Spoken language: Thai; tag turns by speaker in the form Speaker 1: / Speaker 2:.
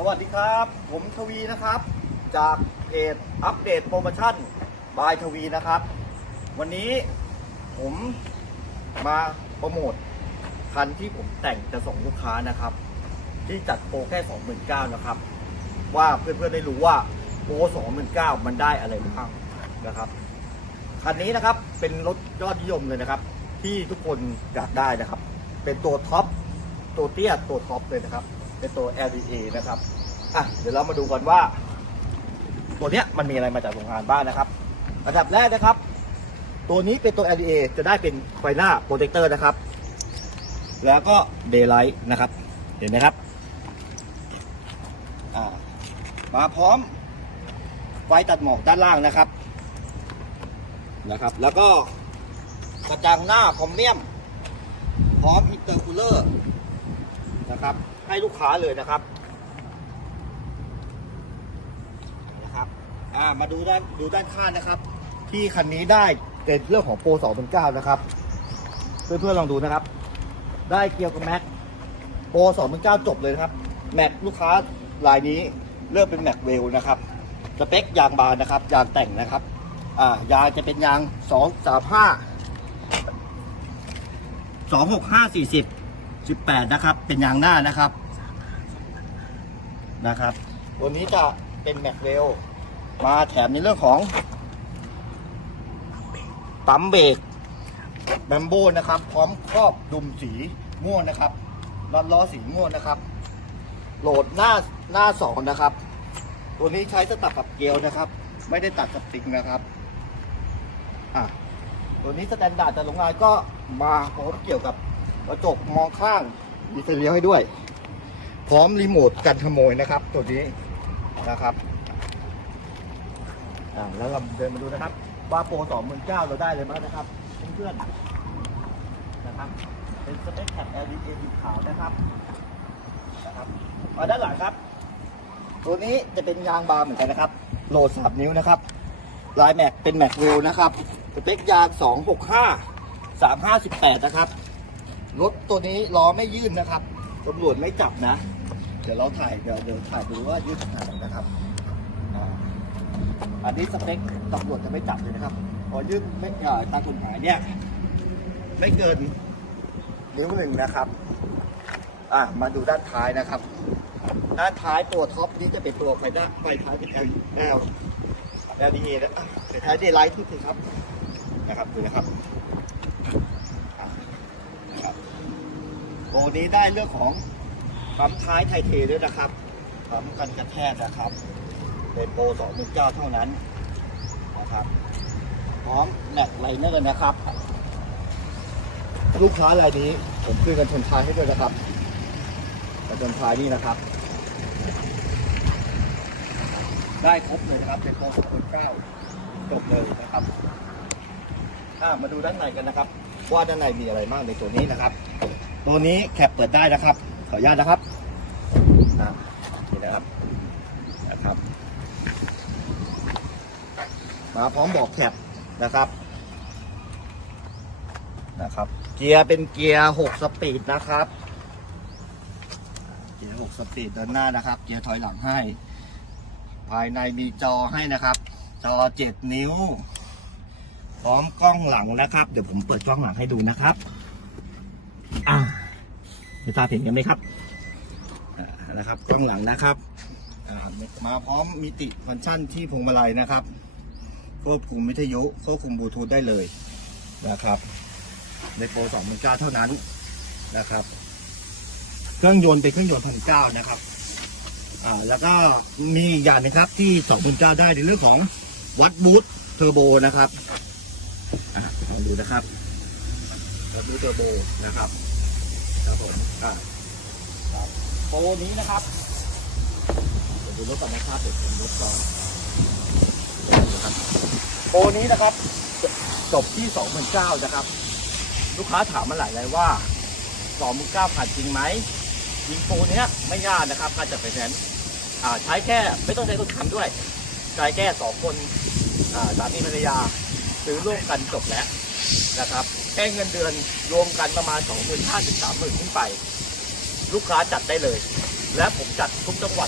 Speaker 1: สวัสดีครับ ผมทวีนะครับ จากเพจอัปเดตโปรโมชั่นบายทวีนะครับ วันนี้ผมมาโปรโมทคันที่ผมแต่งจะส่งลูกค้านะครับ ที่จัดโปรแค่ 29,000นะครับ ว่าเพื่อนๆได้รู้ว่าโปร29,000มันได้อะไรบ้างนะครับคันนี้นะครับเป็นรถยอดนิยมเลยนะครับ ที่ทุกคนอยากได้นะครับ เป็นตัวท็อปตัวเตี้ยตัวท็อปเลยนะครับ เป็นตัว LDA นะครับอะเดี๋ยวเรามาดูกันว่า ตัวเนี้ยมันมีอะไรมาจากโรงงานบ้างนะครับอันดับแรกนะครับ ตัวนี้เป็นตัว LDA จะได้เป็นไฟหน้าโปรเทคเตอร์นะครับ แล้วก็ Daylight นะครับ เห็นไหมครับอ่ามาพร้อมไฟตัดหมอกด้านล่างนะครับนะครับ แล้วก็กระจังหน้าคอมเมียม พร้อมอินเตอร์คูลเลอร์ นะครับ ให้ลูกค้าเลยนะครับนะครับอ่ามาดูด้านดูด้านข้างนะครับ ที่คันนี้ได้เป็นเรื่องของโปร2.9นะครับ เพื่อนๆลองดูนะครับ ได้เกียวกับแม็กโปร2.9จบเลยนะครับ แม็กลูกค้ารายนี้เลือกเป็นแม็กเวลนะครับสเปคยางบานนะครับ ยางแต่งนะครับ อ่ายางจะเป็นยางสองสามห้าสองหกห้าสี่สิบแปดนะครับ เป็นยางหน้านะครับนะครับ ตัวนี้จะเป็นแม็กเวลมาแถมในเรื่องของปั๊มเบรกแบมโบนะครับ พร้อมครอบดุมสีม่วงนะครับน็อล้อสีม่วงนะครับ โหลดหน้าหน้าสองนะครับ ตัวนี้ใช้สตับกับเกลียวนะครับ ไม่ได้ตัดกับติงนะครับอะตัวนี้สแตนดาร์ดจากโรงงานก็มาพร้อมเกี่ยวกับ กระจกมองข้างมีไฟเลี้ยวให้ด้วย พร้อมรีโมทกันขโมยนะครับ ตัวนี้นะครับแล้วเราเดินมาดูนะครับ ว่าโปรสองหมื่นเก้าเราได้เลยมั้งนะครับเพื่อนๆนะครับเป็นสเปคแท็บ LED สีขาวนะครับนะครับมาด้านหลังครับ ตัวนี้จะเป็นยางบาร์เหมือนกันนะครับ โหลดสามนิ้วนะครับลายแม็กเป็นแม็กเวลนะครับสเปคยาง265 358นะครับ รถตัวนี้ล้อไม่ยื่นนะครับตำรวจไม่จับนะ เดี๋ยวเราถ่ายเดี๋ยวเดี๋ยวถ่ายดูว่ายื่นขนาดไหนนะครับอ่าอันนี้สเปคตำรวจจะไม่จับเลยนะครับพอยื่นไม่เอ่อตามกฎหมายเนี่ยไม่เกินนิ้วหนึ่งนะครับ อะมาดูด้านท้ายนะครับ ด้านท้ายตัวท็อปนี้จะเป็นตัวไฟหน้าไฟท้ายเป็น L L LDA นะอะไฟท้ายเดไลท์ทุกทีครับนะครับดูนะครับอะนะครับ ตัวนี้ได้เรื่องของปั๊มท้ายไทเทด้วยนะครับปั๊มกันกระแทกนะครับ เป็นโปร2.9เท่านั้นนะครับ พร้อมแม็กไลเนอร์นะครับ ลูกค้ารายนี้ผมคืนกันชนท้ายให้ด้วยนะครับกันชนท้ายนี่นะครับ ได้ครบเลยนะครับเป็นโปร6.9จบเลยนะครับมาดูด้านในกันนะครับ ว่าด้านในมีอะไรบ้างในตัวนี้นะครับ ตัวนี้แคปเปิดได้นะครับ ขออนุญาตนะครับนี่นะครับนะครับ มาพร้อมบอกแคปนะครับนะครับ เกียร์เป็นเกียร์6สปีดนะครับ เกียร์6สปีดเดินหน้านะครับ เกียร์ถอยหลังให้ ภายในมีจอให้นะครับ จอ7นิ้ว พร้อมกล้องหลังนะครับ เดี๋ยวผมเปิดกล้องหลังให้ดูนะครับ ไม่ทราบเห็นกันไหมครับนะครับกล้องหลังนะครับมาพร้อมมิติฟังก์ชันที่พวงมาลัยนะครับ ควบคุมวิทยุควบคุมบลูทูธได้เลยนะครับในโปร2,900เก้าเท่านั้นนะครับ เครื่องยนต์เป็นเครื่องยนต์พันเก้านะครับอ่าแล้วก็มีอีกอย่างนึงครับที่2,900ได้ในเรื่องของวัดบูทเทอร์โบนะครับอ่าลองดูนะครับวัดบูทเทอร์โบนะครับ ครับผมอ่าครับโปรนี้นะครับเดี๋ยวดูรถก่อนนะครับเดี๋ยวผมรถก่อนนะครับโปรนี้นะครับ จบที่29,000นเก้านะครับ ลูกค้าถามมาหลายรายว่า29,000ผ่านจริงไหมยิงโปรเนี้ยไม่ยากนะครับการจัดไฟแนนซ์อ่าใช้แค่ไม่ต้องใช้คนขับด้วยใช้แค่สองคนอ่าสามีภรรยาซื้อร่วมกันจบแล้ว นะครับแค่เงินเดือนรวมกันประมาณ2 5 0 0 0ถึง30,000ขึ้นไป ลูกค้าจัดได้เลย และผมจัดทุกจังหวัด